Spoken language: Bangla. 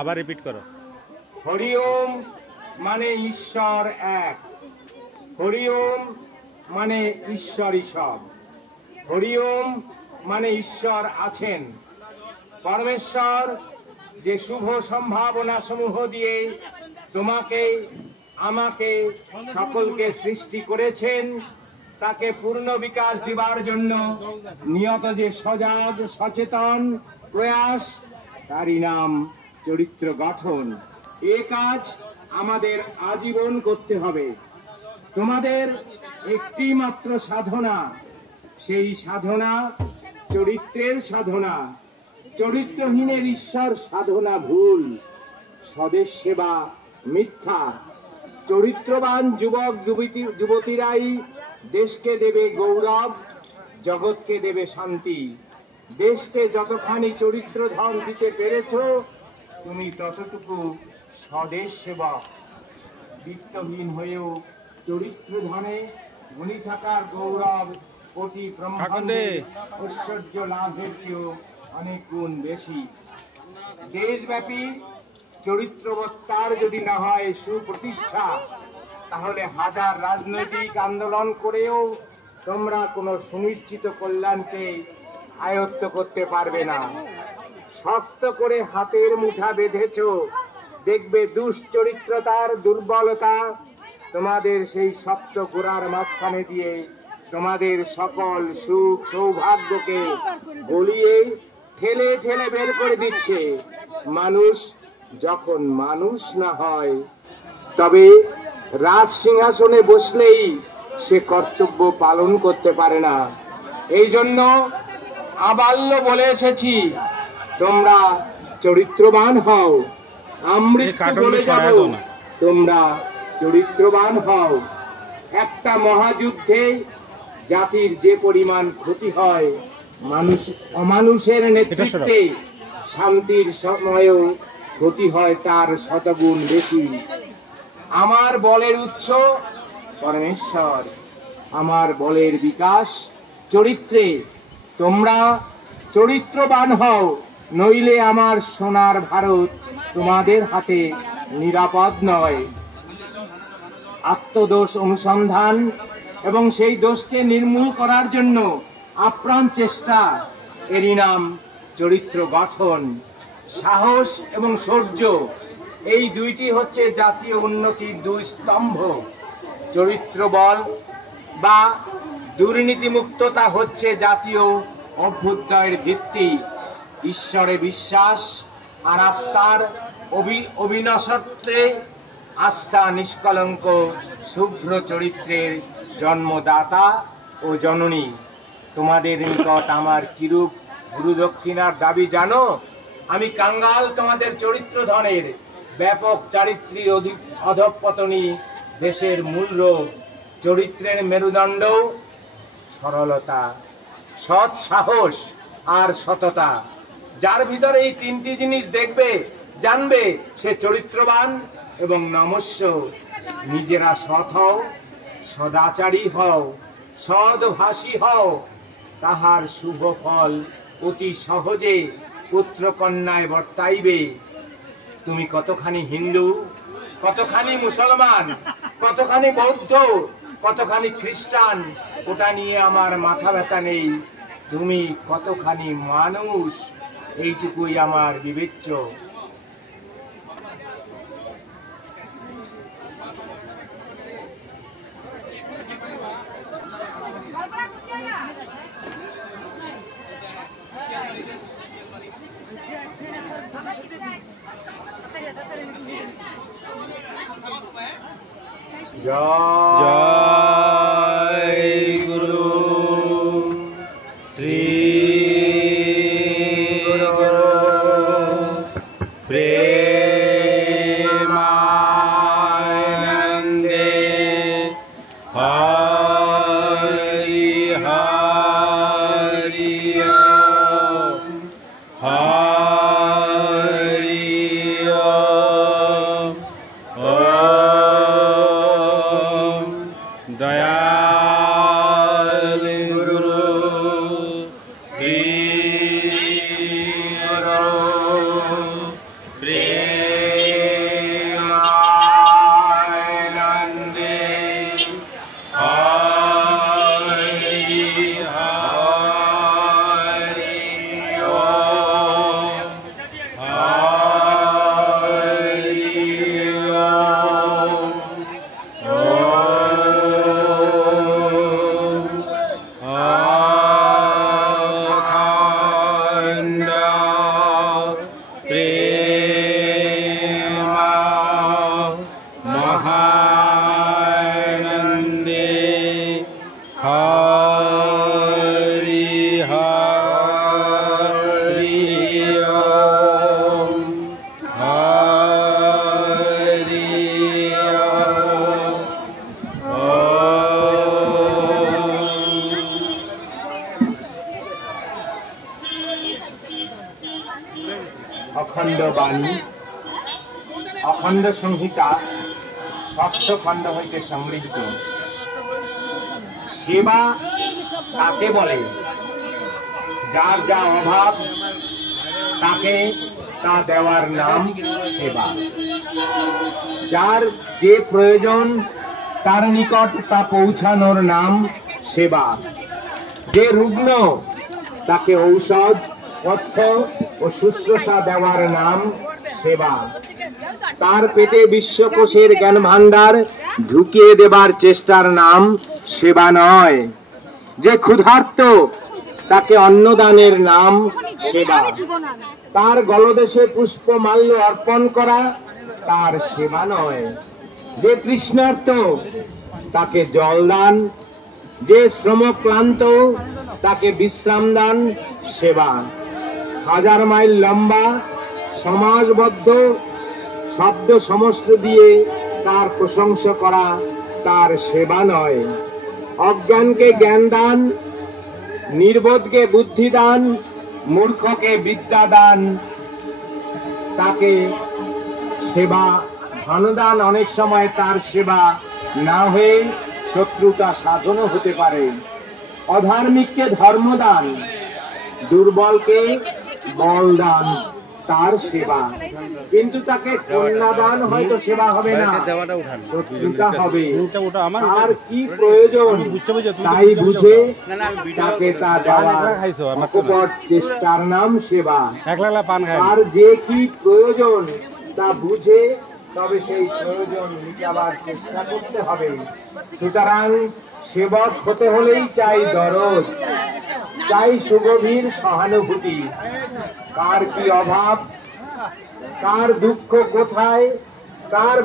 আবার রিপিট করো। হরি ওম মানে ঈশ্বর এক, হরি ওম মানে ঈশ্বরই সব, হরি ওম মানে ঈশ্বর আছেন। পরমেশ্বর যে শুভ সম্ভাবনা সমূহ দিয়ে তোমাকে আমাকে সকলকে সৃষ্টি করেছেন, তাকে পূর্ণ বিকাশ দিবার জন্য নিয়ত যে সজাগ সচেতন প্রয়াস, তারই নাম চরিত্র গঠন। এ কাজ আমাদের আজীবন করতে হবে। তোমাদের একটি মাত্র সাধনা, সেই সাধনা চরিত্রের সাধনা। চরিত্রহীনের ঈশ্বর সাধনা ভুল, স্বদেশ সেবা মিথ্যা। চরিত্রবান যুবক যুবতীরাই দেশকে দেবে গৌরব, জগৎকে দেবে শান্তি। দেশকে যতখানি চরিত্র ধন দিতে পেরেছ, তুমি ততটুকু স্বদেশ সেবক। বিত্তহীন হয়েও চরিত্র ধনে ধনী থাকার গৌরব কোটি ব্রহ্মাণ্ডের ঐশ্বর্য লাভের চেয়েও অনেক গুণ বেশি। দেশব্যাপী চরিত্রবত্তার যদি না হয় সুপ্রতিষ্ঠা, তাহলে হাজার রাজনৈতিক আন্দোলন করেও তোমরা কোনো সুনিশ্চিত কল্যাণকে আয়ত্ত করতে পারবে না। শক্ত করে হাতের মুঠা বেঁধেছ, দেখবে দুশ্চরিত্রতার দুর্বলতা তোমাদের সেই শক্ত গোড়ার মাঝখানে দিয়ে তোমাদের সকল সুখ সৌভাগ্যকে গলিয়ে ঠেলে ঠেলে বের করে দিচ্ছে। মানুষ যখন মানুষ না হয়, তবে রাজ সিংহাসনে বসলেই সে কর্তব্য পালন করতে পারে না। এই জন্য আবাল্য বলে এসেছি, তোমরা চরিত্রবান হও। আমৃত্যু বলে যাব, তোমরা চরিত্রবান হও। একটা মহাযুদ্ধে জাতির যে পরিমাণ ক্ষতি হয়, অমানুষের নেতৃত্বে শান্তির সময়ও ক্ষতি হয় তার শতগুণ বেশি। আমার বলের উৎস পরমেশ্বর, আমার বলের বিকাশ চরিত্রে। তোমরা চরিত্রবান হও, নইলে আমার সোনার ভারত তোমাদের হাতে নিরাপদ নয়। আত্মদোষ অনুসন্ধান এবং সেই দোষকে নির্মূল করার জন্য আপ্রাণ চেষ্টা, এরই নাম চরিত্র গঠন। সাহস এবং শৌর্য, এই দুইটি হচ্ছে জাতীয় উন্নতির দুই স্তম্ভ। চরিত্র বল বা দুর্নীতিমুক্ততা হচ্ছে জাতীয় অভ্যুদয়ের ভিত্তি। ঈশ্বরে বিশ্বাস আর আত্মার অবিনশ্বরে আস্থা নিষ্কলঙ্ক শুভ্র চরিত্রের জন্মদাতা ও জননী। তোমাদের নিকট আমার কিরূপ গুরুদক্ষিণার দাবি জানো? আমি কাঙ্গাল তোমাদের চরিত্র ধনের, ব্যাপক চারিত্রিক অধঃপতনী দেশের মূল রোগ। চরিত্রের মেরুদণ্ড সরলতা, সৎ সাহস আর সততা। যার ভিতরে এই তিনটি জিনিস দেখবে, জানবে সে চরিত্রবান এবং নমস্য। নিজেরা সৎ হও, সদাচারী হও, সদ্ভাষী হও, তাহার শুভ ফল অতি সহজে পুত্র কন্যায় বর্তাইবে। তুমি কতখানি হিন্দু, কতখানি মুসলমান, কতখানি বৌদ্ধ, কতখানি খ্রিস্টান, ওটা নিয়ে আমার মাথা ব্যথা নেই। তুমি কতখানি মানুষ, এইটুকুই আমার বিবেচ্য। জয় গুরু শ্রী গুরু প্রেমানন্দে হরি হরি দয়াল গুরু শ্রী গুরু বাণী অখণ্ড সংহিতা ষষ্ঠ খণ্ড হইতে সংগৃহীত। সেবা তাকে বলে যার যা অভাব তাকে তা দেওয়ার নাম সেবা। যার যে প্রয়োজন তার নিকট তা পৌঁছানোর নাম সেবা। যে রুগ্ন তাকে ঔষধ পথ্য ও শুশ্রূষা দেওয়ার নাম সেবা। তার পেটে বিশ্বকোষের জ্ঞান ভাণ্ডার ঢুকিয়ে দেবার চেষ্টার নাম সেবা নয়। যে ক্ষুধার্ত তাকে অন্নদানের নাম সেবা। তার গলদেশে পুষ্পমাল্য অর্পণ করা তার সেবা নয়। যে তৃষ্ণার্ত তাকে জলদান, যে শ্রমক্লান্ত তাকে বিশ্রাম দান সেবা। হাজার মাইল লম্বা সমাজবদ্ধ শব্দ সমস্ত দিয়ে তার প্রশংসা করা তার সেবা নয়। অজ্ঞানকে জ্ঞান দান, নির্বোধকে বুদ্ধি দান, মূর্খকে বিদ্যা দান তাকে সেবা। ধনদান অনেক সময় তার সেবা না হয়ে শত্রুতা সাধনও হতে পারে। অধার্মিককে ধর্মদান, দুর্বলকে বলদান তার সেবা। কিন্তু তাকে কন্যাদান হয়তো সেবা হবে না, শত্রুতা হবে। আর কি প্রয়োজন তাই বুঝে তাকে তা দেওয়ার অকপট চেষ্টার নাম সেবা। আর যে কি প্রয়োজন তা বুঝে তবে সেই প্রয়োজন মিটাবার চেষ্টা করতে হবে। সুতরাং সেবক হতে হলেই চাই দরদ, চাই সুগভীর সহানুভূতি। কার কি অভাব, কার দুঃখ কোথায়, কার